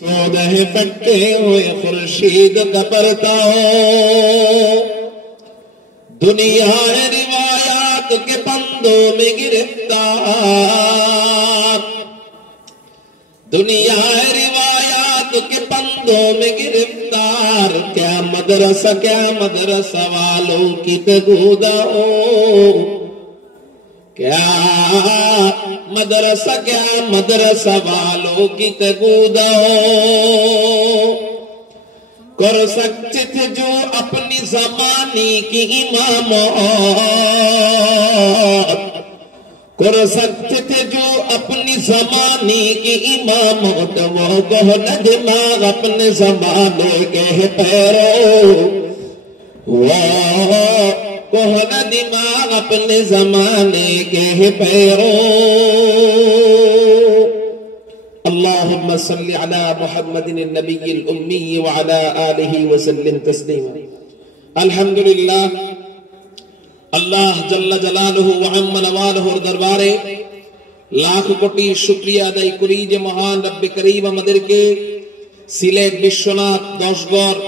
सोलह फटके हुए खुर्शीद का परताओ, दुनिया रिवायात के पंदों में गिरफ्तार, दुनिया रिवायात के पंदों में गिरफ्तार। क्या मदरसा वालों की तगुदाओ, क्या मदरसा वालों की तगुदाओ। कर सकते थे जो अपनी जमाने की इमामत, कर सकते थे जो अपनी जमाने की इमामत, वो गहन दिमाग अपने जमाने के पैरों, वो गहन दिमाग अपने जमाने के पैरों। अल्लाहुम्मा सल्लि अला मुहम्मदिन नबिय्यिल उम्मी व अला आलिहि व सल्लिम तस्लीमा। अल्हम्दुलिल्लाह, अल्लाह जल्ला जलालुहु व अम्मा नवालुहुर दरबारे लाख कोटी शुक्रिया আদায় করি যে মহান রব্বে করিম আমাদেরকে সিলেট বিশ্বনাথ 10 গড়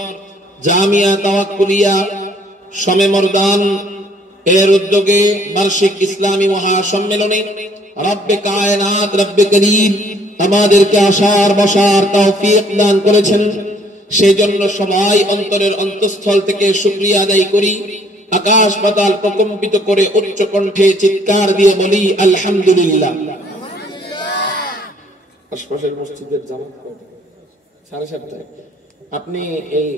জামিয়া তাওয়াক্কুলিয়া শমে মর্দান এর উদ্যোগে বার্ষিক ইসলামী মহাসম্মেলনে রব্বে কায়নাত রব্বে করিম আমাদেরকে আসার বসার তৌফিক দান করেছেন। সেই জন্য সবাই অন্তরের অন্তঃস্থল থেকে শুকরিয়া আদায় করি। আকাশ পাতাল প্রকম্পিত করে উচ্চ কণ্ঠে চিৎকার দিয়ে বলি আলহামদুলিল্লাহ। আশপাশের মসজিদের জামাত 7:30। আপনি এই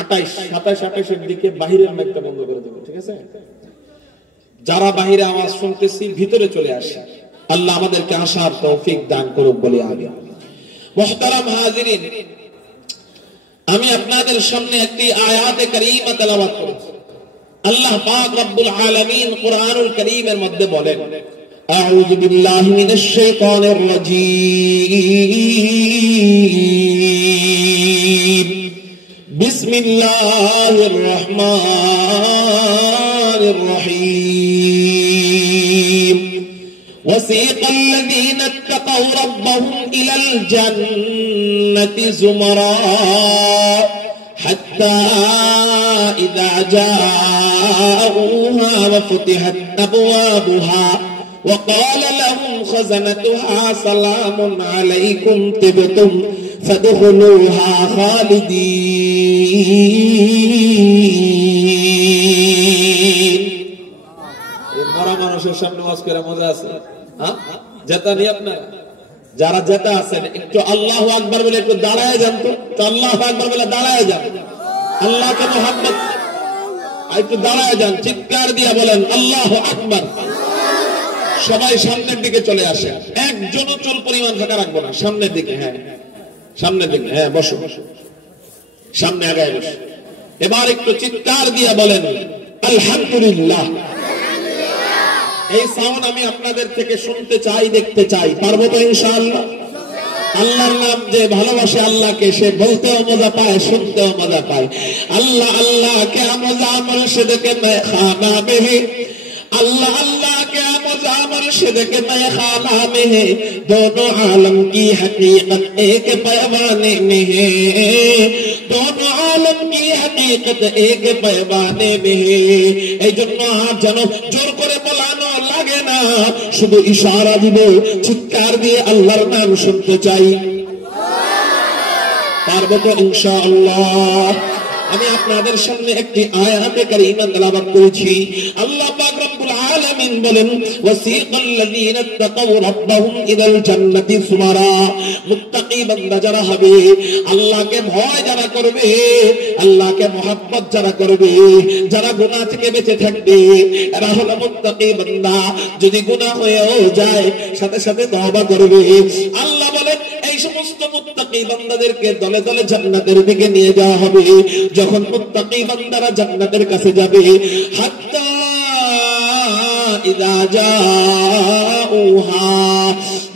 28, 27, 28 এর দিকে বাহিরের মাইকটা বন্ধ করে দেবেন, ঠিক আছে? যারা বাহিরে আওয়াজ শুনতেছি ভিতরে চলে আসে। আল্লাহ আমাদেরকে আসার তৌফিক দান করুক বলে আমিন। মুহতারাম হাজিরিন, আমি আপনাদের সামনে একটি আয়াতে কারীমা তেলাওয়াত করেছি। আল্লাহ পাক রব্বুল আলামিন কুরআনুল কারীমের মধ্যে বলেন, আউযু বিল্লাহি মিনাশ শাইতানির রাজীম, বিসমিল্লাহির রহমানির রহিম। وسيق الذين اتقوا ربهم إلى الجنة زمرا حتى إذا جاءوها وفتحت أبوابها وقال لهم خزنتها سلام عليكم طبتم فادخلوها خالدين। মরা মানুষের সামনে ওয়াজ করে মজা আছে? হ্যাঁ, জেতা নেই আপনারা? যারা জেতা আছেন একটু আল্লাহু আকবার বলে একটু দাঁড়ায় যান তো আল্লাহু আকবার বলে দাঁড়ায় যান। আল্লাহকে মুহাব্বত, একটু দাঁড়ায় যান, চিৎকার দিয়ে বলেন আল্লাহু আকবার। সবাই সামনের দিকে চলে আসেন, একজনও চুল পরিমাণ ফাঁকা রাখবো না। সামনের দিকে, হ্যাঁ সামনের দিকে, হ্যাঁ বসো, সামনে আগায় বসো। এবার একটু চিৎকার দিয়ে বলেন আলহামদুলিল্লাহ। এই সাউন্ড আমি আপনাদের থেকে শুনতে চাই, দেখতে চাই। পারবো তো ইনশাআল্লাহ? আল্লাহর নাম যে ভালোবাসে আল্লাহকে, সে বলতেও মজা পায়, শুনতেও মজা পায়। আল্লাহ আল্লাহ क्या मजा मुर्शिद के मैखाना में है, अल्लाह अल्लाह क्या मजा मुर्शिद के मैखाना में है। दोनों आलम की हकीकत एक पैमाने में है, दोनों आलम की हकीकत एक पैमाने में है। এই জন্য আর যেন জোর করে বলানো লাগে না, শুধু ইশারা দিব, চিৎকার দিয়ে আল্লাহর নাম শুনতে চাই। পারবো তো ইনশাআল্লাহ? আমি আপনাদের সামনে একটি আয়াতে কারীমা তেলাওয়াত করেছি। আল্লাহ পাক রব্বুল আলামিন বলেন, ওয়াসিকাল লাযীনা তাকাউ রাব্বাহুম ইলাল জান্নাতি সুমারা। মুত্তাকি বান্দা যারা হবে, আল্লাহকে ভয় যারা করবে, আল্লাহকে মহব্বত যারা করবে, যারা গুনাহ থেকে বেঁচে থাকবে, এরা হলো মুত্তাকি বান্দা। যদি গুনাহ হয়েও যায় সাথে সাথে তওবা করবে। আল্লাহ বলেন এই সমস্ত মুত্তাকি বান্দাদেরকে দলে দলে জান্নাতের দিকে নিয়ে যাওয়া হবে। যখন মুত্তাকি বান্দারা জান্নাতের কাছে যাবে, হাত্তা ইযা জাউহা,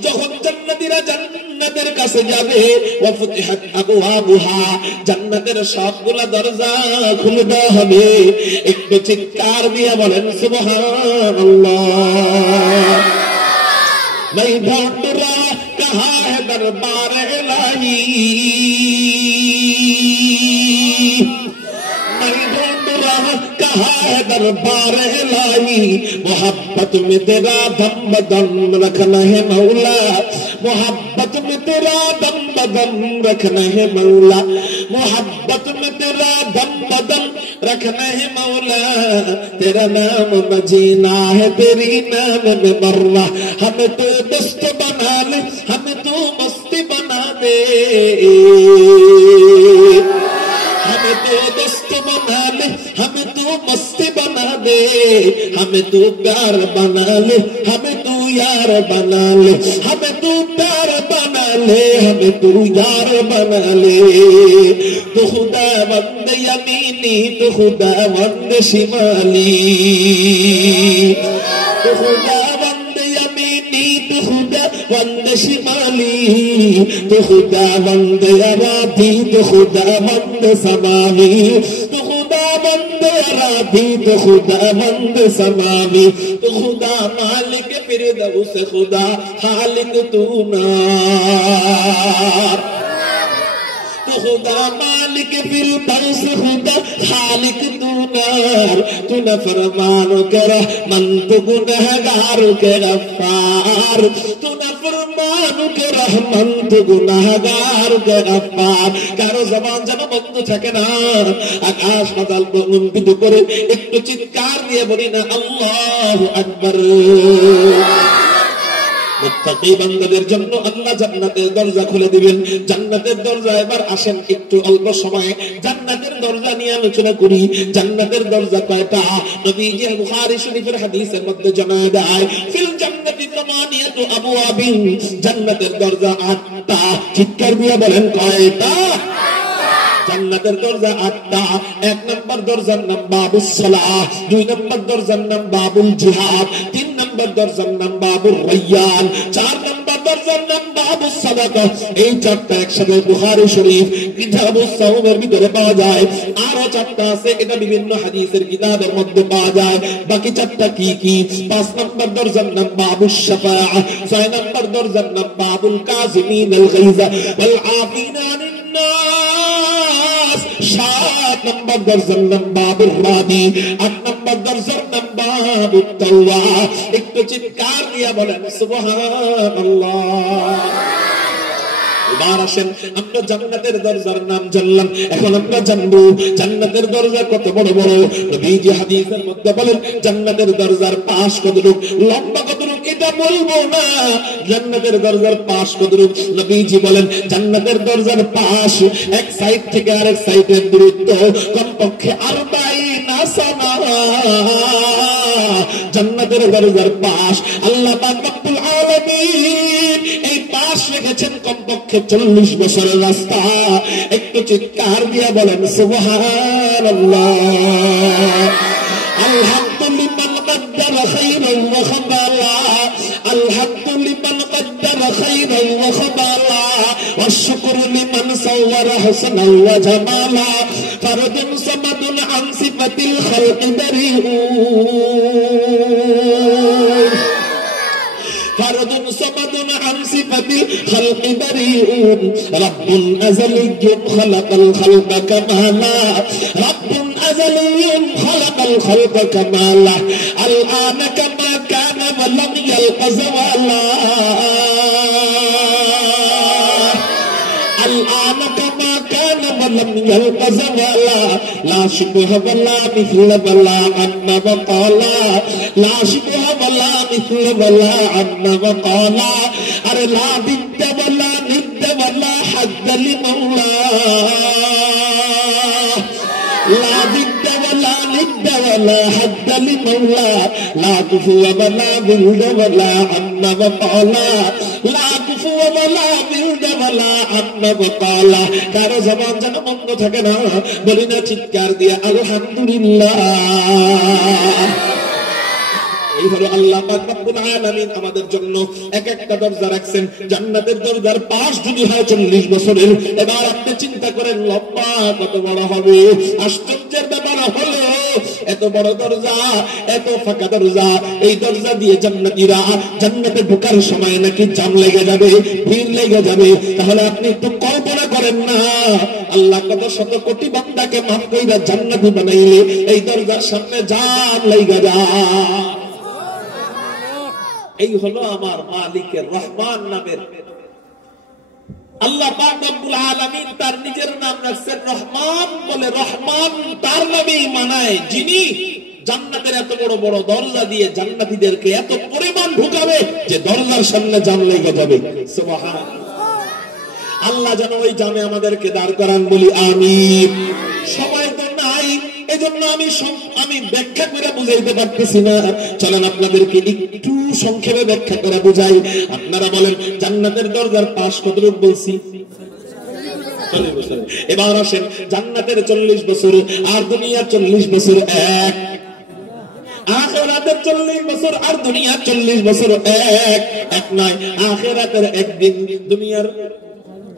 যখন জান্নাতীরা জান্নাতের কাছে যাবে, ওয়া ফুতিহাত আবওয়াবুহা, জান্নাতের সবগুলা দরজা খুলে দেওয়া হবে। একটু চিৎকার দিয়ে বলেন সুবহানাল্লাহ। मैं ढूंढ रहा कहाँ है दरबार इलाही लाई कहा है दरबार लाई मोहब्बत में तेरा दम बदम रखना है मौला मोहब्बत में तेरा दम बदम रखना है मौला मोहब्बत में तेरा दम बदम रखना है मौला तेरा नाम मजीना है तेरी नाम में मरना हमें तो दोस्त बना ले हमें तो मस्ती बना दे हमें तो दोस्त बना ले हमें तो मस्ती बना दे हमें तो प्यार बना ले हमें तो यार बना ले हमें तो प्यार बना ले हमें तो यार बना ले तो खुदा वंद यमीनी तो खुदा वंद शिमाली तो खुदा वंद यमीनी तो खुदा वंद शिमाली तो खुदा वंद अराधी तो खुदा वंद समावी तो खुदा वंद अराधी तो खुदा वंद समावी तो खुदा मालिक फिरदौस खुदा खालिक तू नार तो खुदा मालिक फिरदौस खुदा खालिक तू नार तू न फरमानो कर मन तू गुनहगार के गफ्फार तू न फरमानो कर मन तू गुनहगार के गफ्फार कारो जबान যেন বন্ধ থাকে না আকাশ পাতাল প্রকম্পিত করে একটু চিৎকার দিয়ে বলি না আল্লাহু আকবার মুত্তাকি বান্দাদের জন্য আল্লাহ জান্নাতের দরজা খুলে দিবেন জান্নাতের দরজা এবার আসেন একটু অল্প সময়ে জান্নাতের দরজা নিয়ে আলোচনা করি জান্নাতের দরজা কয়টা নবীজি বুখারী শরীফের হাদিসের মধ্যে জানায় দেয় ফিল জান্নাতি তামানিয়াতু আবওয়াবিন জান্নাতের দরজা 8টা চিৎকার দিয়ে বলেন কয়টা জান্নাতের দরজা 8টা এক নম্বর দরজার নাম বাবুস সালাহ দুই নম্বর দরজার নাম বাবুল জিহাদ তিন নম্বর দরজার নাম বাবুর রায়্যান চার নম্বর দরজার নাম বাবুস সাদাকা এই চারটা একসাথে বুখারী শরীফ কিতাবুস সাওমের ভিতরে পাওয়া যায় আরো চারটা আছে এটা বিভিন্ন হাদিসের কিতাবের মধ্যে পাওয়া যায় বাকি চারটা কি কি পাঁচ নম্বর দরজার নাম বাবুস শাফাআহ ছয় নম্বর দরজার নাম বাবুল কাযিমিনাল গায়যা ওয়াল আফিনা আনিন নাস সাত নম্বর দরজার নাম বাবুর রাদি আট নম্বর দরজার নাম বাবুত তাওবা একটু চিৎকার দিয়ে বলেন সুবহানাল্লাহ এবার আসেন আমরা জান্নাতের দরজার নাম জানলাম এখন আমরা জানবো জান্নাতের দরজা কত বড় বড় নবীজি হাদিসের মধ্যে বলেন জান্নাতের দরজার পাশ কতটুক লম্বা কতটুক এটা বলবো না জান্নাতের দরজার পাশ কতটুক নবীজি বলেন জান্নাতের দরজার পাশ এক সাইড থেকে আরেক সাইডের দূরত্ব কমপক্ষে 40 সানা জান্নাতের দরজার পাশ আল্লাহ পাক রব্বুল আলামিন এই পাশ রেখেছেন কমপক্ষে 40 বছরের রাস্তা একটু চিৎকার দিয়ে বলেন সুবহানাল্লাহ আলহামদুলিল্লাহ قدر خيرا وخبالا الحمد لمن قدر خيرا وخبالا والشكر لمن صور حسنا وجمالا فرد صمد عن صفة الخلق بريء فرد صمد عن صفة الخلق بريء رب أزلي خلق الخلق كمالا رب أزلي خلق الخلق كمالا الآن كما كان ولم يلق زوالا الآن كما كان ولم يلق زوالا لا شبه ولا مثل ولا عم وقالا لا شبه ولا مثل ولا عم وقالا أرى لا ضد ولا ند ولا حد لمولاه لا ضد ولا ند ولا حد لمولاه لا كفو ولا ولد ولا عم وقالا لا كفو ولا ولد ولا عم وقالا কারো জবান যেন বন্ধ থাকে না বলি না চিৎকার দিয়ে আলহামদুলিল্লাহ এই হলো আল্লাহ পাক রব্বুল আলামিন আমাদের জন্য এক একটা দরজা রাখছেন জান্নাতের দরজার পাশ যদি হয় 40 বছরের এবার আপনি চিন্তা করেন লম্বা কত বড় হবে আশ্চর্যের ব্যাপার হলো এত বড় দরজা, এত ফাঁকা দরজা, এই দরজা দিয়ে জান্নাতীরা জান্নাতে ঢোকার সময় নাকি জাম লেগে যাবে, ভিড় লেগে যাবে। তাহলে আপনি একটু কল্পনা করেন না, আল্লাহ কত শত কোটি বান্দাকে মাফ কইরা জান্নাতি বানাইলে এই দরজার সামনে জাম লেগে যায়। এই হলো আমার মালিকের রহমান নামের। আল্লাহ পাক রব্বুল আলামিন তার নিজের নাম রাখছেন রহমান বলে। রহমান তার নামেই মানায়, যিনি জান্নাতের এত বড় বড় দরজা দিয়ে জান্নাতীদেরকে এত পরিমাণ ঢুকাবে যে দরজার সামনে জাম লেগে যাবে। সুবহানাল্লাহ। আল্লাহ যেন ওই জামে আমাদেরকে দাঁড় করান, বলি আমিন। সময় তো নাই, এজন্য আমি ব্যাখ্যা করে বুঝাইতে পারতেছি না। চলেন আপনাদেরকে একটু সংক্ষেপে ব্যাখ্যা করে বুঝাই। আপনারা বলেন জান্নাতের দরজার পাশ কতটুকু বলছি? 40 বছর। এবার আসেন, জান্নাতের 40 বছর আর দুনিয়ার 40 বছর এক, আখিরাতের 40 বছর আর দুনিয়ার 40 বছর এক নয়। আখিরাতের একদিন দুনিয়ার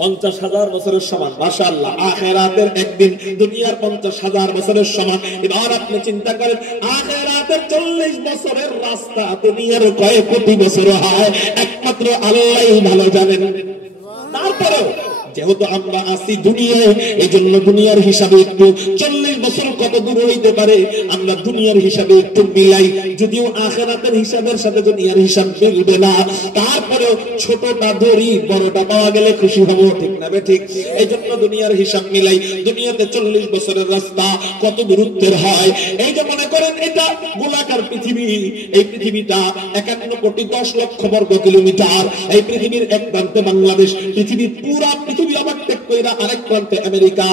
50,000 বছরের সমান। মাশাআল্লাহ, আখিরাতের একদিন দুনিয়ার 50,000 বছরের সমান। এবার আপনি চিন্তা করেন, আখিরাতের 40 বছরের রাস্তা দুনিয়ার কয়েক কোটি বছর হয়, একমাত্র আল্লাহই ভালো জানেন। তারপরেও যেহেতু আমরা আছি দুনিয়ায়, এই জন্য দুনিয়ার হিসাবে একটু 40 বছর কত দূর হইতে পারে আমরা দুনিয়ার হিসাবে একটু মিলাই। যদিও আখিরাতের হিসাবের সাথে দুনিয়ার হিসাব মিলবে না, তারপরেও ছোটটা ধরি, বড়টা পাওয়া গেলে খুশি হব, ঠিক না ঠিক? এই জন্য দুনিয়ার হিসাব মিলাই। দুনিয়াতে 40 বছরের রাস্তা কত দূরত্বের হয়। এই যে মনে করেন এটা গোলাকার পৃথিবী, এই পৃথিবীটা 51 কোটি 10 লক্ষ বর্গ কিলোমিটার। এই পৃথিবীর এক প্রান্তে বাংলাদেশ, পৃথিবীর পুরা পৃথিবী ওভারটেক কইরা আরেক প্রান্তে আমেরিকা।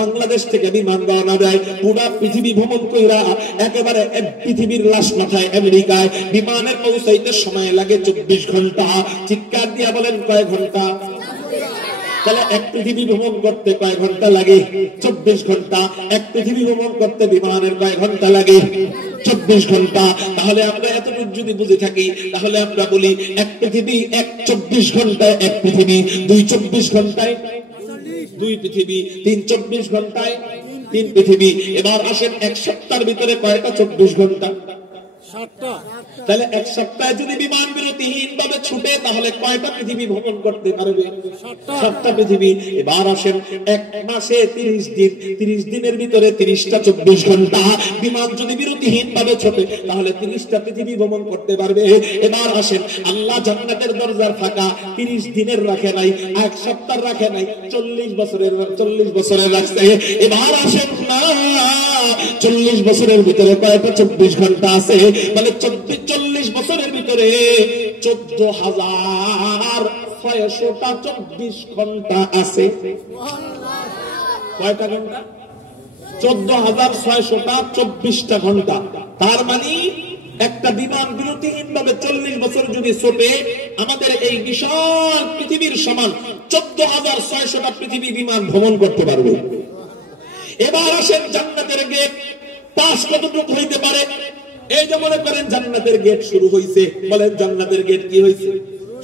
বাংলাদেশ থেকে বিমান রওনা দেয়, পুরা পৃথিবী ভ্রমণ কইরা একেবারে পৃথিবীর লাশ মাথায় আমেরিকায় বিমানের পৌঁছাইতে সময় লাগে 24 ঘন্টা। চিৎকার দিয়া বলেন কয় ঘন্টা? তাহলে এক পৃথিবী ভ্রমণ করতে কয় ঘন্টা লাগে? 24 ঘন্টা। এক পৃথিবী ভ্রমণ করতে বিমানের কয় ঘন্টা লাগে? 24 ঘন্টা। তাহলে আমরা এতটুকু যদি বুঝে থাকি, তাহলে আমরা বলি এক পৃথিবী, 24 ঘন্টায় এক পৃথিবী, 24 ঘন্টায় 2 পৃথিবী, 24 ঘন্টায় 3 পৃথিবী। এবার আসেন, এক সপ্তাহের ভিতরে কয়টা 24 ঘন্টা? 7টা। তাহলে এক সপ্তাহে যদি বিমান বিরতিহীন ভাবে ছুটে, তাহলে কয়টা পৃথিবী ভ্রমণ করতে পারবে? 7টা পৃথিবী। এবার আসেন, এক মাসে 30 দিন, 30 দিনের ভিতরে 30টা 24 ঘন্টা বিমান যদি বিরতিহীন ভাবে ছোটে, তাহলে 30টা পৃথিবী ভ্রমণ করতে পারবে। এবার আসেন, আল্লাহ জান্নাতের দরজার ফাঁকা 30 দিনের রাখে নাই, এক সপ্তাহ রাখে নাই, 40 বছরের রাখছে। এবার আসেন না, 40 বছরের ভিতরে কয়টা 24 ঘন্টা আছে? মানে 40 বছরের ভিতরে 14,600টা 24 ঘন্টা আছে। কয়টা ঘন্টা? 14,600টা 24টা ঘন্টা। তার মানে একটা বিমান বিরতিহীন ভাবে 40 বছর যদি ছোটে, আমাদের এই বিশাল পৃথিবীর সমান 14,600টা পৃথিবী বিমান ভ্রমণ করতে পারবে। এবার আসেন, জান্নাতের গেট পাশ কতটুকু হইতে পারে? এই যে মনে করেন জান্নাতের গেট শুরু হইছে, বলেন জান্নাতের গেট কি হইছে?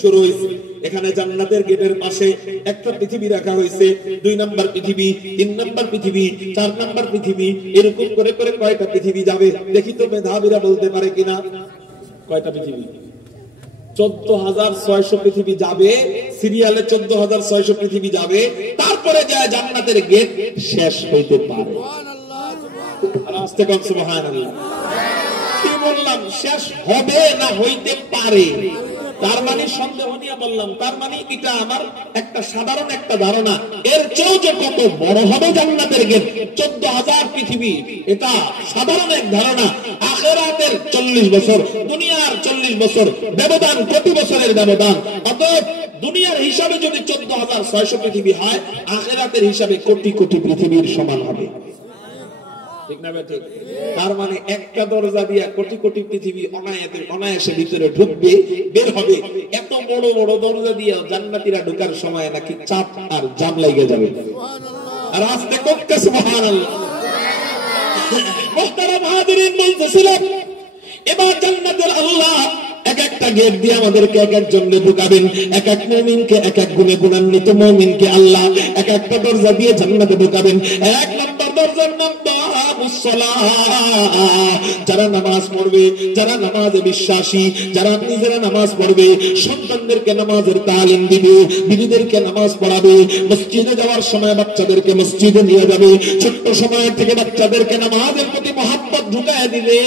শুরু হইছে। এখানে জান্নাতের গেটের পাশে একটা পৃথিবী রাখা হয়েছে, 2 নম্বর পৃথিবী, 3 নম্বর পৃথিবী, 4 নম্বর পৃথিবী, এরকম করে করে কয়টা পৃথিবী যাবে? দেখি তো মেধাবীরা বলতে পারে কিনা। কয়টা পৃথিবী? 14,600 পৃথিবী যাবে, সিরিয়ালে 14,600 পৃথিবী যাবে। তারপরে যায় জান্নাতের গেট শেষ হইতে পারে। আস্তে কম সুবহানাল্লাহ। কি বললাম? শেষ হবে না হইতে পারে। তার মানে সন্দেহ নিয়ে বললাম, তার মানে এটা আমার একটা সাধারণ একটা ধারণা। এর চেয়েও যে কত বড় হবে জান্নাতের গেট, 14,000 পৃথিবী, এটা সাধারণ এক ধারণা। আখিরাতের 40 বছর, দুনিয়ার 40 বছর, ব্যবধান কোটি বছরের ব্যবধান। অতএব দুনিয়ার হিসাবে যদি 14,600 পৃথিবী হয়, আখিরাতের হিসাবে কোটি কোটি পৃথিবীর সমান হবে। ঠিক না ঠিক? তার মানে একটা দরজা দিয়ে কোটি কোটি পৃথিবী অনায়াসে ভিতরে ঢুকবে, বের হবে। এত বড় বড় দরজা দিয়ে জান্নাতীরা ঢোকার সময় নাকি চাপ আর জাম লেগে যাবে। আর আস্তে কোক্কা সুবহানাল্লাহ। মুহতারাম হাজিরিন, বলতেছিলাম এবার জান্নাতের আল্লাহ এক একটা গেট দিয়ে আমাদেরকে এক একজনকে ঢুকাবেন। এক এক মুমিনকে, এক এক গুণে গুণান্বিত মুমিনকে আল্লাহ এক একটা দরজা দিয়ে জান্নাতে ঢুকাবেন। 1 নম্বর দরজার নাম বাব আকামুস সালাহ, যারা নামাজ পড়বে, যারা নামাজে বিশ্বাসী, যারা নিজেরা নামাজ পড়বে, সন্তানদেরকে নামাজের তালিম দিবে, বিবিদেরকে নামাজ পড়াবে, মসজিদে যাওয়ার সময় বাচ্চাদেরকে মসজিদে নিয়ে যাবে, ছোট্ট সময় থেকে বাচ্চাদেরকে নামাজের প্রতি মহব্বত ঢুকায় দিবে,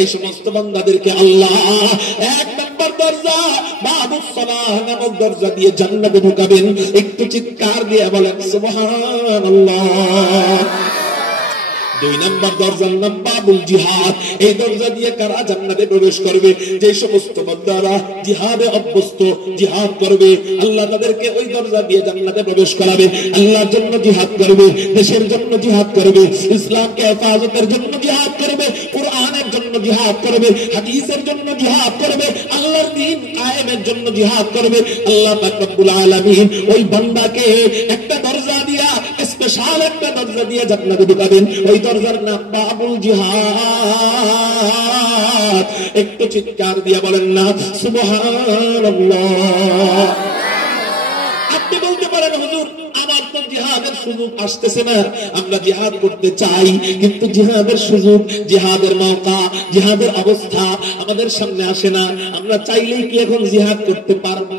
এই সমস্ত বান্দাদেরকে আল্লাহ এক নম্বর দরজা বাবুস সালাহ নামক দরজা দিয়ে জান্নাতে ঢুকাবেন। একটু চিৎকার দিয়ে বলেন সুবহানাল্লাহ। দুই নম্বর দরজার নাম বাবুল জিহাদ। এই দরজা দিয়ে কারা জান্নাতে প্রবেশ করবে? যে সমস্ত বান্দারা জিহাদে অভ্যস্ত, জিহাদ করবে, আল্লাহ তাদেরকে ওই দরজা দিয়ে জান্নাতে প্রবেশ করাবে। আল্লাহর জন্য জিহাদ করবে, দেশের জন্য জিহাদ করবে, ইসলামকে হেফাজতের জন্য জিহাদ করবে, কোরআনের জন্য জিহাদ করবে, হাদিসের জন্য জিহাদ করবে, আল্লাহর দ্বীন কায়েমের জন্য জিহাদ করবে। আল্লাহ পাক রব্বুল আলামিন ওই বান্দাকে একটা দরজা দিয়া, স্পেশাল একটা দরজা দিয়ে জান্নাতে ঢুকাবেন। ওই দরজার নাম বাবুল জিহাদ। একটু চিৎকার দিয়ে বলেন না সুবহানাল্লাহ। আপনি বলতে পারেন হুজুর আমার তো জিহাদের সুযোগ আসতেছে না, আমরা জিহাদ করতে চাই কিন্তু জিহাদের সুযোগ, জিহাদের মওকা, জিহাদের অবস্থা আমাদের সামনে আসে না। আমরা চাইলেই কি এখন জিহাদ করতে পারবো?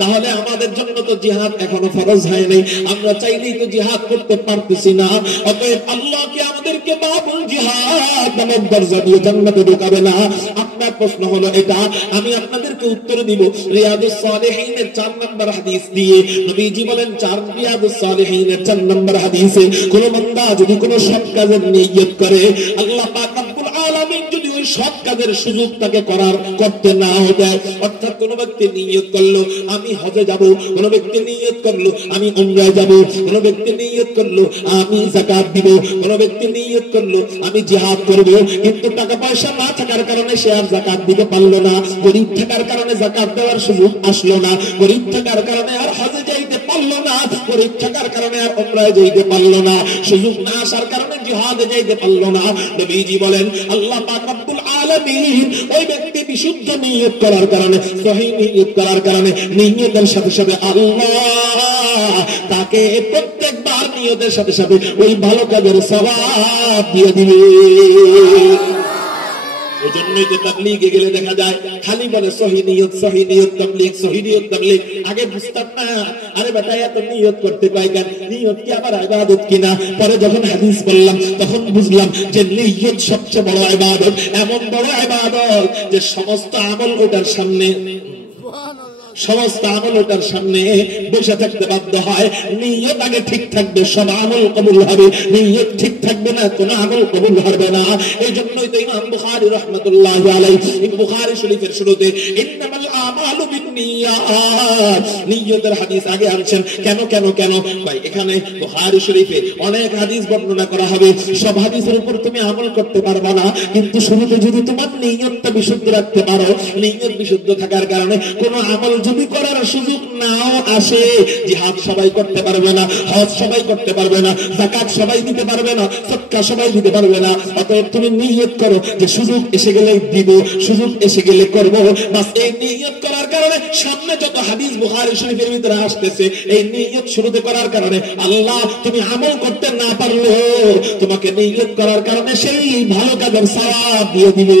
তাহলে আমাদের জন্য তো জিহাদ এখনো ফরজ হয় নাই, আমরা চাইলেই তো জিহাদ করতে পারতেছি না। অতএব আল্লাহ কি আমাদেরকে বাবুল জিহাদ নামক দরজা দিয়ে জান্নাতে ঢোকাবে না? আপনার প্রশ্ন হলো এটা, আমি আপনাদেরকে উত্তর দিব রিয়াদুস সালিহিনের 4 নম্বর হাদিস দিয়ে। নবীজি বলেন রিয়াদুস সালিহিনের 4 নম্বর হাদিসে কোন বান্দা যদি কোন সৎ কাজের নিয়ত করে, আল্লাহ পাক রব্বুল আলামিন যদি ওই সৎ কাজের সুযোগ তাকে করতে না দেয়, অর্থাৎ কোন ব্যক্তি নিয়ত করলো আমি হজে যাব, কোন ব্যক্তি নিয়ত করলো আমি উমরায় যাব, কোন ব্যক্তি নিয়ত করলো আমি যাকাত দিব, কোন ব্যক্তি নিয়ত করলো আমি জিহাদ করব, কিন্তু টাকা পয়সা না থাকার কারণে সে আর যাকাত দিতে পারলো না, গরীব থাকার কারণে যাকাত দেওয়ার সুযোগ আসলো না, গরীব থাকার কারণে আর হজে যাইতে পারলো না, গরীব থাকার কারণে আর উমরায় যাইতে পারলো না, সুযোগ না আসার কারণে জিহাদে যাইতে পারলো না। নবীজি বলেন আল্লাহ পাক রব্বুল আলামিন ওই ব্যক্তি বিশুদ্ধ নিয়ত করার কারণে, সহিহ নিয়ত করার কারণে, নিয়তের সাথে সাথে আল্লাহ তাকে প্রত্যেকবার নিয়তের সাথে সাথে ওই ভালো কাজের সওয়াব দিয়ে দিবে। এজন্যই তো তাবলীগে গেলে দেখা যায় খালি বলে সহিহ নিয়ত, সহিহ নিয়ত তাবলীগ, সহিহ নিয়ত তাবলীগ। আগে বুঝতাম না, আরে বেটা এত নিয়ত করতে পাই কেন, নিয়ত কি আবার ইবাদত কিনা? পরে যখন হাদিস বললাম তখন বুঝলাম যে নিয়ত সবচেয়ে বড় ইবাদত, এমন বড় ইবাদত যে সমস্ত আমল ওটার সামনে, সমস্ত আমল ওটার সামনে বসে থাকতে বাধ্য হয়। নিয়ত আগে ঠিক থাকবে সব আমল কবুল হবে, নিয়ত ঠিক থাকবে না কোন আমল কবুল হবে না। এই জন্যই তো ইমাম বুখারী রাহমাতুল্লাহি আলাইহি বুখারী শরীফের শুরুতে ইন্নামাল আমালু বিন্নিয়াত নিয়তের হাদিস আগে আনছেন। কেন কেন কেন ভাই? এখানে বুখারী শরীফে অনেক হাদিস বর্ণনা করা হবে, সব হাদিসের উপর তুমি আমল করতে পারবে না, কিন্তু শুরুতে যদি তোমার নিয়তটা বিশুদ্ধ রাখতে পারো, নিয়ত বিশুদ্ধ থাকার কারণে কোনো আমল যদি করার সুযোগ নাও আসে, জিহাদ সবাই করতে পারবে না, হজ সবাই করতে পারবে না, যাকাত সবাই দিতে পারবে না, সদকা সবাই দিতে পারবে না। অতএব তুমি নিয়ত করো যে সুযোগ এসে গেলে দিব, সুযোগ এসে গেলে করব। বাস এই নিয়ত করার কারণে সামনে যত হাদিস বুখারী শরীফের ভিতরে আসতেছে, এই নিয়ত শুরুতে করার কারণে আল্লাহ তুমি আমল করতে না পারলেও তোমাকে নিয়ত করার কারণে সেই ভালো কাজের সওয়াব দিয়ে দিবে।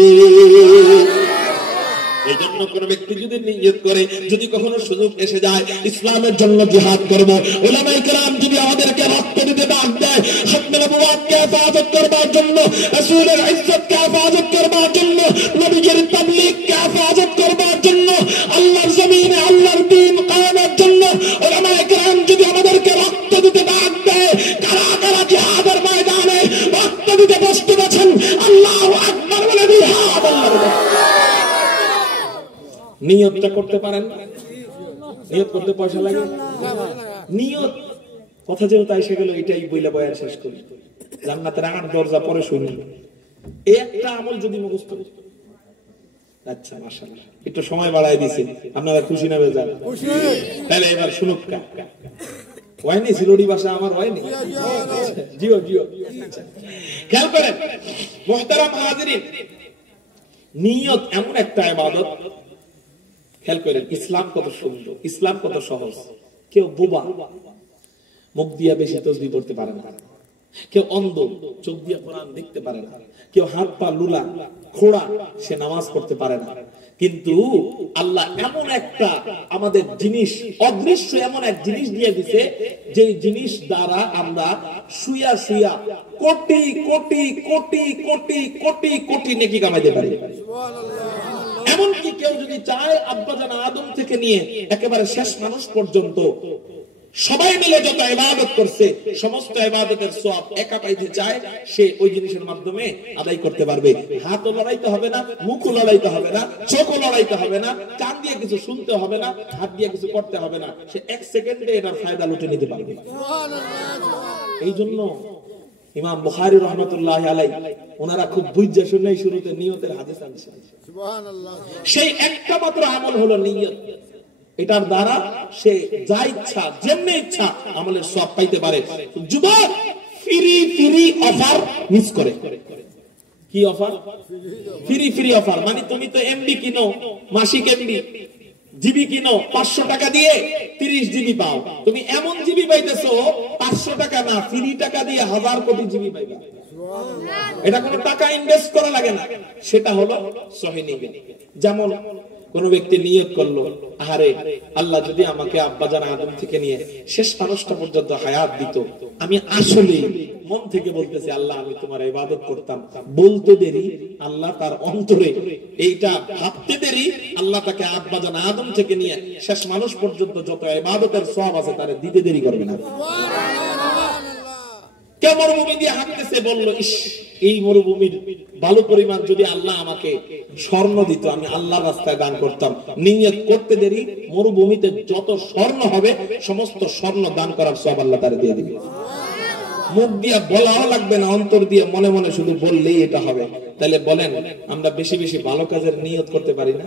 এই জন্য কোন ব্যক্তি যদি নিয়ত করে, যদি কখনো সুযোগ এসে যায় ইসলামের জন্য জিহাদ করব, উলামায়ে কেরাম যদি আমাদেরকে রক্ত দিতে ডাক দেয়, খতমে নবুওয়াতকে হেফাজত করবার জন্য, রাসূলের ইজ্জতকে হেফাজত করবার জন্য, নবীর তাবলীগকে হেফাজত করবার জন্য, আল্লাহর জমিনে আল্লাহর দ্বীন কায়েমের জন্য উলামায়ে কেরাম যদি আমাদেরকে রক্ত দিতে ডাক দেয়, কারা কারা জিহাদের ময়দানে রক্ত দিতে প্রস্তুত আছেন? আল্লাহু আকবার বলে জিহাদ। নিয়তটা করতে পারেন না? নিয়ত করতে পয়সা লাগে? নিয়ত কথা যেহেতু এসে গেল, এটাই বইলা বয়ান শেষ করি। জান্নাতের 8 দরজা পরে শুনি, এই একটা আমল যদি মুখস্থ, আচ্ছা মাশাআল্লাহ একটু সময় বাড়ায় দিয়েছেন, আপনারা খুশি না বেজার? তাহলে এবার শুনুক। হয়নি সিলোডি ভাষা আমার হয়নি? জিও জিও খেয়াল করেন মুহতারাম হাজিরিন, নিয়ত এমন একটা ইবাদত, খেয়াল করেন ইসলাম কত সুন্দর, ইসলাম কত সহজ। কেউ বোবা মুখ দিয়া বেশি তাসবিহ পড়তে পারে না, কেউ অন্ধ, চোখ দিয়ে কোরআন দেখতে পারে না, কেউ হাত পা লুলা খোড়া, সে নামাজ পড়তে পারে না। কিন্তু আল্লাহ এমন একটা আমাদের জিনিস, অদৃশ্য এমন এক জিনিস দিয়ে দিছে, যে জিনিস দ্বারা আমরা শুয়া শুয়া কোটি কোটি কোটি কোটি কোটি কোটি নেকি কামাইতে পারি। এমনকি কেউ যদি চায়, আব্বাজান আদম থেকে নিয়ে একেবারে শেষ মানুষ পর্যন্ত সবাই মিলে যত ইবাদত করছে, সমস্ত ইবাদতের সওয়াব একা পাইতে চায়, সে ওই জিনিসের মাধ্যমে আদায় করতে পারবে। হাতও লড়াইতে হবে না, মুখও লড়াইতে হবে না, চোখও লড়াইতে হবে না, কান দিয়ে কিছু শুনতে হবে না, হাত দিয়ে কিছু করতে হবে না, সে এক সেকেন্ডে এটার ফায়দা লুটে নিতে পারবে। এই জন্য ইমাম বুখারী রাহমাতুল্লাহি আলাইহি ওনারা খুব বুঝে শুনে শুরুতে নিয়তের হাদিস আনছেন। সুবহানাল্লাহ। সেই একটা মাত্র আমল হলো নিয়ত। এটার দ্বারা সে যা ইচ্ছা, যেমনি ইচ্ছা আমলের সওয়াব পাইতে পারে। যুবক ফ্রি ফ্রি অফার মিস করে। কি অফার? Free free offer. মানে তুমি তো এমবি কিনো, মাসিক এমবি, জিবি কিনো 500 টাকা দিয়ে 30 জিবি পাও। তুমি এমন জিবি পাইতেছো 500 টাকা না, ফ্রি টাকা দিয়ে 1000 কোটি জিবি পাইবা। এটা কোনো টাকা ইনভেস্ট করা লাগে না। সেটা হলো সহিহ নিয়ত। যেমন কোন ব্যক্তি নিয়ত করলো, আহারে আল্লাহ যদি আমাকে আব্বাজান আদম থেকে নিয়ে শেষ মানুষটা পর্যন্ত হায়াত দিত, আমি আসলে মন থেকে বলতেছি আল্লাহ আমি তোমার ইবাদত করতাম। বলতে দেরি, আল্লাহ তার অন্তরে এইটা ভাবতে দেরি, আল্লাহ তাকে আব্বাজান আদম থেকে নিয়ে শেষ মানুষ পর্যন্ত যত ইবাদতের সওয়াব আছে তারে দিতে দেরি করবে না। কে মরুভূমি দিয়ে হাঁটতেছে, বলল ইস, এই মরুভূমির ভালো পরিমাণ যদি আল্লাহ আমাকে স্বর্ণ দিত, আমি আল্লাহর রাস্তায় দান করতাম। নিয়ত করতে দেরি, মরুভূমিতে যত স্বর্ণ হবে সমস্ত স্বর্ণ দান করার সওয়াব আল্লাহ তারে দিয়ে দিবে। মুখ দিয়ে বলাও লাগবে না, অন্তর দিয়ে মনে মনে শুধু বললেই এটা হবে। তাহলে বলেন আমরা বেশি বেশি ভালো কাজের নিয়ত করতে পারি না?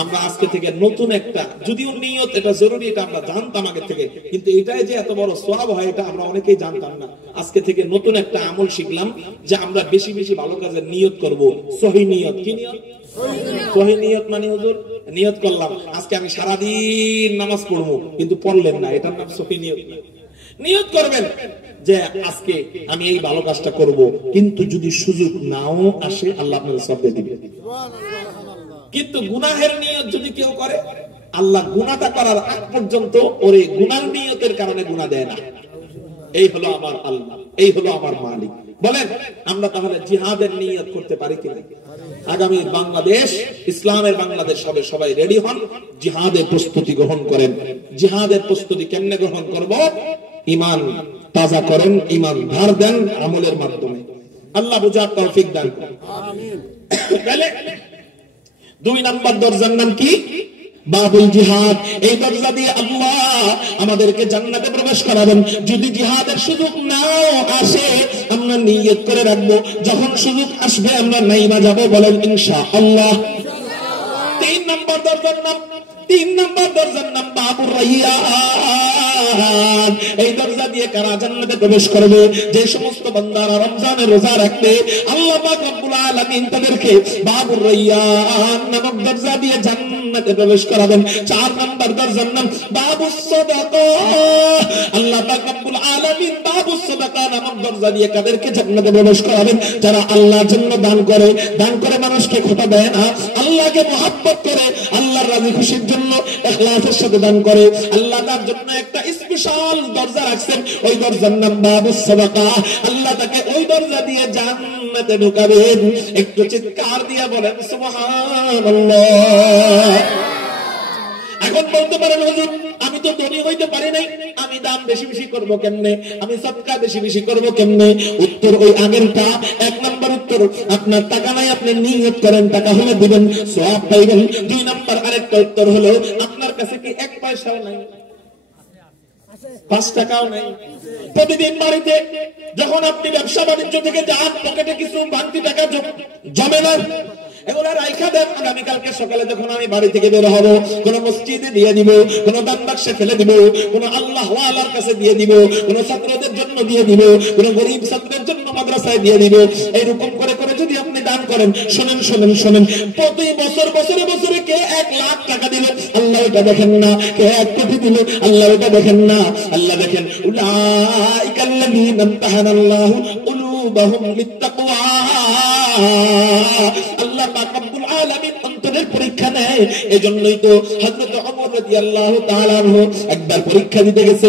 আমরা আজকে থেকে নতুন একটা, যদিও নিয়ত এটা জরুরি, এটা আমরা জানতাম আগে থেকে, কিন্তু এটাই যে এত বড় সওয়াব হয় এটা আমরা অনেকেই জানতাম না। আজকে থেকে নতুন একটা আমল শিখলাম যে আমরা বেশি বেশি ভালো কাজের নিয়ত করব। সহিহ নিয়ত। কি নিয়ত? সহিহ নিয়ত মানে হুজুর নিয়ত করলাম আজকে আমি সারাদিন নামাজ পড়বো, কিন্তু পড়লেন না, এটার নাম সহিহ নিয়ত না। নিয়ত করবেন যে আজকে আমি এই ভালো কাজটা করব, কিন্তু যদি সুযোগ নাও আসে আল্লাহ আপনাকে সওয়াব দিয়ে দিবেন। কিন্তু গুনাহের নিয়ত যদি কেউ করে, আল্লাহ গুনাহটা করার আগ পর্যন্ত ওরে গুনার নিয়তের কারণে গুনাহ দেয় না। এই হলো আমার আল্লাহ, এই হলো আমার মালিক। বলেন আমরা তাহলে জিহাদের নিয়ত করতে পারি কিনা? আগামী বাংলাদেশ, ইসলামের বাংলাদেশ হবে, সবাই রেডি হন, জিহাদের প্রস্তুতি গ্রহণ করেন। জিহাদের প্রস্তুতি কেমনে গ্রহণ করব? ঈমান তাজা করেন, ঈমান ধার দেন আমলের মাধ্যমে। আল্লাহ বুঝার তৌফিক দান করুন। আমিন। তাহলে 2 নাম্বার দরজার নাম কি? বাবুল জিহাদ। এই দরজা দিয়ে আল্লাহ আমাদেরকে জান্নাতে প্রবেশ করাবেন। যদি জিহাদের সুযোগ নাও আসে, আমরা নিয়ত করে রাখবো যখন সুযোগ আসবে আমরা নাইমা যাব। বলেন ইনশাআল্লাহ। 3 নাম্বার দরজার নাম বাবুর রাইয়ান। এই দরজা দিয়ে কারা জান্নাতে প্রবেশ করবে? যে সমস্ত বান্দারা রমজানের রোজা রাখবে, আল্লাহ পাক রব্বুল আলামিন তাদেরকে বাবুর রাইয়ান নামক দরজা দিয়ে জান্নাতে প্রবেশ করাবেন। 4 নাম্বার দরজার নাম বাবুস সাদাকা। আল্লাহ পাক রব্বুল আলামিন বাবুস সাদাকা নামক দরজা দিয়ে কাদেরকে জান্নাতে প্রবেশ করাবেন? যারা আল্লাহর জন্য দান করে মানুষকে খোটা দেয় না, আল্লাহকে মহব্বত করে, আল্লাহর রাজি খুশির জন্য ইখলাসের সাথে দান করে। আল্লাহ তার জন্য একটা স্পেশাল দরজা রাখছেন, ওই দরজার নাম বাবুস সাদাকা। আল্লাহ তাকে ওই দরজা দিয়ে জান্নাতে ঢুকাবেন। একটু চিৎকার দিয়ে বলেন সুবহানাল্লাহ। এখন বলতে পারেন হুজুর আমি তো ধনী হইতে পারি নাই, আমি দান বেশি বেশি করব কেমনে, আমি সদকা বেশি বেশি করব কেমনে? উত্তর ওই আগেরটা। 1 নাম্বার উত্তর, আপনার টাকা নাই, আপনি নিয়ত করেন টাকা হলে দিবেন, সওয়াব পাইবেন। 2 নাম্বার আরেকটা উত্তর হলো, আপনার কাছে কি 1 পয়সাও নাই, 5 টাকাও নাই, প্রতিদিন বাড়িতে যখন আপনি ব্যবসা বাণিজ্য থেকে যান, পকেটে কিছু বাড়তি টাকা জমে না, এগুলা রাইখা দেন। আগামীকালকে সকালে যখন আমি বাড়ি থেকে বের হব, কোন মসজিদে দিয়ে দিব, কোন দান বাক্সে ফেলে দিব, কোন আল্লাহ ওয়ালার কাছে দিয়ে দিব, কোন ছাত্রদের জন্য দিয়ে দিব, কোন গরিব ছাত্রের জন্য মাদ্রাসায় দিয়ে দিব। এইরকম করে করে যদি আপনি দান করেন। শোনেন শোনেন শোনেন, প্রতি বছর বছরে বছরে কে 1 লাখ টাকা দিল আল্লাহ ওটা দেখেন না, কে 1 কোটি দিল আল্লাহ ওটা দেখেন না। আল্লাহ দেখেন উলাইকাল্লাযীনা ইমতাহানাল্লাহু কুলুবাহুম লিত্তাকওয়া। আল্লাহ পাক রব্বুল আলামিন অন্তরের পরীক্ষা নেয়। এজন্যই তো হযরত ওমর রাদিয়াল্লাহু তাআলা আনহু একবার পরীক্ষা দিতে গেছে।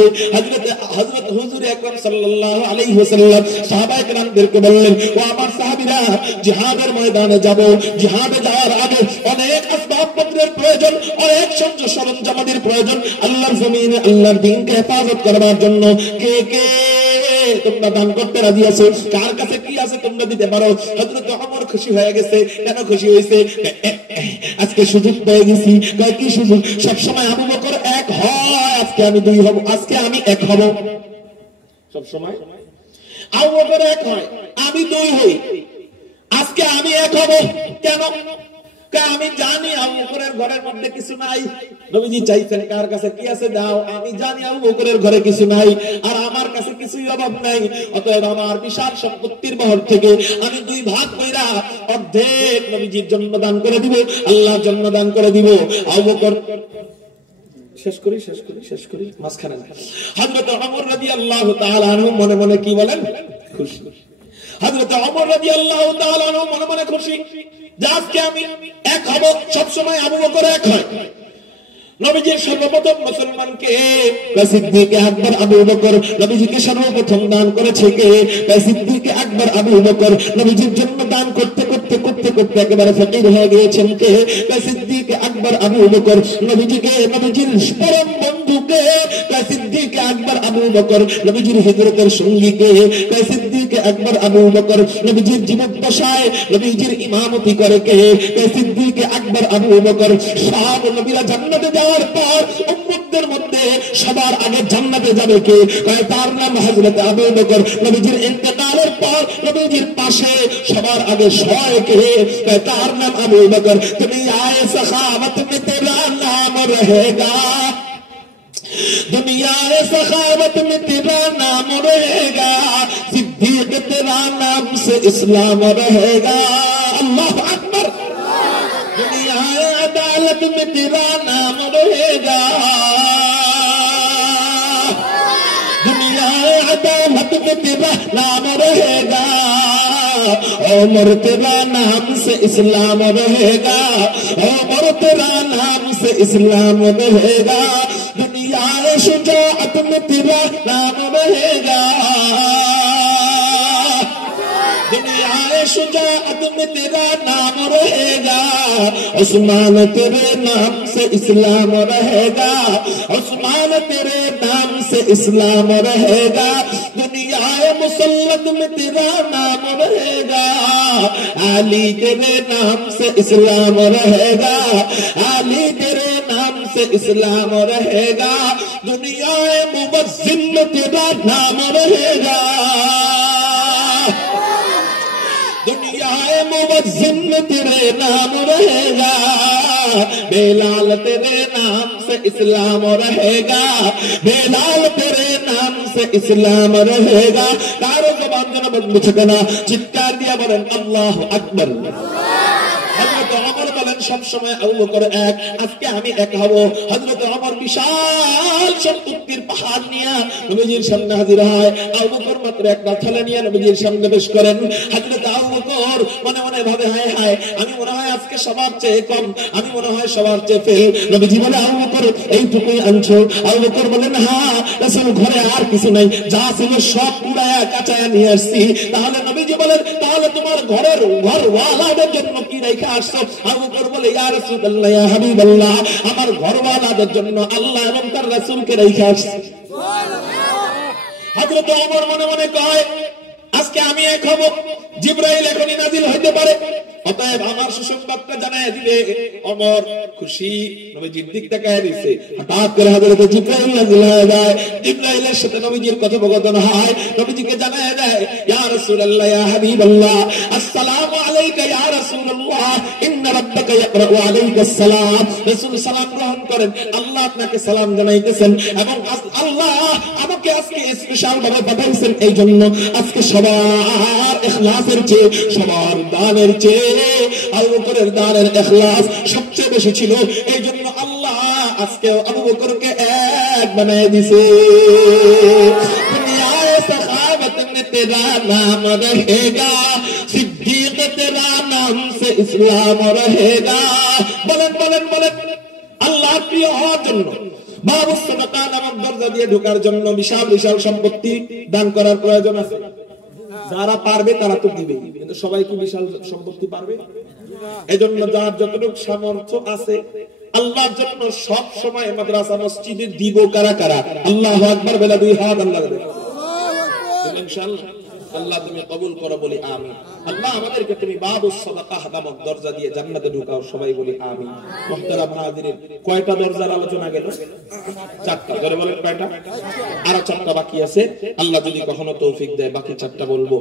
হযরত হুজুর আকরাম সাল্লাল্লাহু আলাইহি ওয়াসাল্লাম সাহাবায়ে কেরামদেরকে বললেন, ও আমার সাহাবীরা, জিহাদের ময়দানে যাব, জিহাদে যাওয়ার আগে অনেক আসবাবপত্রের প্রয়োজন, অনেক সরঞ্জামাদির প্রয়োজন। আল্লাহর জমিনে আল্লাহর দ্বীনকে হেফাজত করবার জন্য কে কে তোমরা দান করতে রাজি আছো? কার কাছে কি আছে তোমরা দিতে পারো? হযরত ওমর খুশি হয়ে গেছে। কেন খুশি হয়েছে? আজকে সুযোগ পেয়ে গেছি। কি সুযোগ? সব সময় আবু বকর 1 হয়, আজকে আমি 2 হব, আজকে আমি 1 হব। সব সময় আবু বকর 1 হয়, আমি 2 হই, আজকে আমি 1 হব। কেন? আমি জানি আবু বকরের ঘরের মধ্যে কিছু নাই। নবীজি চাইছেন কার কাছে কি আছে দাও। আমি জানি আবু বকরের ঘরে কিছু নাই, আর আমার কাছে কিছুই অভাব নাই। অতএব আমার বিশাল সম্পত্তির বহর থেকে আমি 2 ভাগ কইরা অর্ধেক নবীজির জন্য দান করে দিব, আল্লাহর জন্য দান করে দিব। আবু বকর শেষ করি মাঝখানে হযরত ওমর রাদিয়াল্লাহু তাআলা আনহু মনে মনে কি বলেন? খুশি। হযরত ওমর রাদিয়াল্লাহু তাআলা আনহু মনে মনে খুশি যে আজকে আমি 1 হব। সব সময় আবু বকর 1 হয়। নবীজির সর্বপ্রথম মুসলমানকে সিদ্দিকে আকবর আবু বকর। নবীজিকে সর্বপ্রথম দান করেছে কে? সিদ্দিকে আকবর আবু বকর। নবীজির জন্য দান করতে করতে করতে করতে একেবারে ফকির হয়ে গিয়েছেন কে? সিদ্দিকে আকবর আবু বকর। নবীজিকে, নবীজির পরম বন্ধুকে সিদ্দিকে আকবর আবু বকর। নবীজির হিজরতের সঙ্গীকে সিদ্দিকে আকবর আবু বকর। নবীজির জীবদ্দশায় নবীজির ইমামতি করে কে? সিদ্দিকে আকবর আবু বকর। সব নবীরা জান্নাতে যাওয়ার পর উম্মতদের মধ্যে সবার আগে জান্নাতে যাবে কে? তার নাম হযরত আবু বকর। নবীজির ইন্তেকালের পর নবীজির পাশে সবার আগে শোয় কে? তার নাম আবু বকর। তুমি আয়ে সখাওয়াত মে তেরা নাম রহেগা, दुनिया सखावत में तेरा नाम रहेगा, सिद्दीक तेरा नाम से इस्लाम रहेगा। अल्लाह अकबर। दुनिया अदालत में तेरा नाम रहेगा, दुनिया अदालत में तेरा नाम रहेगा, उमर तेरा नाम से इस्लाम रहेगा, उमर तेरा नाम से इस्लाम रहेगा, दुनिया शुजाअत में तेरा नाम रहेगा, दुनिया शुजाअत में तेरा नाम रहेगा, उस्मान तेरे नाम से इस्लाम रहेगा, उस्मान तेरे नाम से इस्लाम रहेगा, दुनिया मुसल्लत में तेरा नाम रहेगा, अली तेरे नाम से इस्लाम रहेगा, अली तेरे नाम से इस्लाम रहेगा, दुनिया मुवज्जिन में तेरा नाम रहेगा, दुनिया मुवज्जिन में तेरे नाम रहेगा, बेलाल तेरे नाम से इस्लाम रहेगा, बेलाल तेरे नाम से इस्लाम रहेगा। कारो ज़बान जना बंद छकना चित्कार दिया बोलें अल्लाह अकबर। हज़रत उमर बोलें सब समय আবু বকর 1, আজকে আমি 1 হব। হযরত ওমর বিশাল সম্পত্তির পাহাড় নিয়ে নবীজির সামনে হাজির হয়। আবু বকর মাত্র একটা থলে নিয়ে নবীজির সামনে পেশ করেন। হযরত আবু বকর মনে মনে ভাবে হায় হায়, আমি মনে হয় আজকে সবার চেয়ে কম, আমি মনে হয় সবার চেয়ে ফেল। নবীজি বলে আবু বকর এইটুকুই আনছো? আবু বকর বলেন হ্যাঁ রাসূল, ঘরে আর কিছু নাই, যা ছিল সব পুড়ায়া কাঁচায়া নিয়ে আসছি। তাহলে নবীজি বলেন তাহলে তোমার ঘরের ঘরওয়ালাদের জন্য কি রেখে আসছো? আবু বকর বলে ইয়া রাসূলুল্লাহ, ইয়া হাবিবাল্লাহ, আমার ঘরওয়ালাদের জন্য আল্লাহ এবং তার রাসূলকে রেখে আসছি। সুবহানাল্লাহ। হযরত ওমর মনে মনে কয় আজকে আমি 1 হব, জিবরাইল এখনই নাজিল হইতে পারে, অতএব আমার সুসংবাদটা জানায় দিবে। ওমর খুশি, নবীজির দিক তাকায় দিছে। হঠাৎ করে হযরত জিবরাইল নাজিল হয়ে যায়। জিবরাইলের সাথে নবীজির কথোপকথন হয়। নবীজিকে জানায় দেয় ইয়া রাসূলুল্লাহ, ইয়া হাবিবাল্লাহ, আসসালামু আলাইকা ইয়া রাসূলুল্লাহ, ইন্না রাব্বাকা ইয়াকরাউ আলাইকাস সালাম। রাসূল সালাম গ্রহণ করেন, আল্লাহ আপনাকে সালাম জানাইতেছেন এবং আল্লাহ আমাকে আমাকে আজকে স্পেশাল ভাবে পাঠাইছেন, এই জন্য আজকে সবার ইখলাসের চেয়ে, সবার দানের চেয়ে আবু বকরের দানের ইখলাস সবচেয়ে বেশি ছিল। এই জন্য আল্লাহ আজকে আবু বকরকে এক বানায় দিছে। দুনিয়ায় সখাবত में तेरा नाम रहेगा, सिद्दीक तेरा नाम से इस्लाम रहेगा। বলেন বলেন বলেন, আল্লাহ প্রিয় হওয়ার জন্য বাবুস সাদাকা নামক দরজা দিয়ে ঢোকার জন্য বিশাল বিশাল সম্পত্তি দান করার প্রয়োজন আছে। যারা পারবে তারা তো দিবে, কিন্তু সবাই কি বিশাল সম্পত্তি পারবে? এজন্য যার যতটুকু সামর্থ্য আছে আল্লাহর জন্য সব সময় মাদ্রাসা মসজিদে দিব। কারা কারা আল্লাহু আকবার বলে দুই হাত আল্লাহ দেবে ইনশাআল্লাহ। আল্লাহ তুমি কবুল করো, বলি আমিন। আল্লাহ আমাদেরকে তুমি বাবুস সাদাকাহ নামক দরজা দিয়ে জান্নাতে ঢুকাও, সবাই বলি আমিন। মুহতারাম হাজিরিন, কয়টা দরজার আলোচনা গেল? 4টা। ধরে বলেন কয়টা? আরো 4টা বাকি আছে। আল্লাহ যদি কখনো তৌফিক দেয় বাকি 4টা বলবো।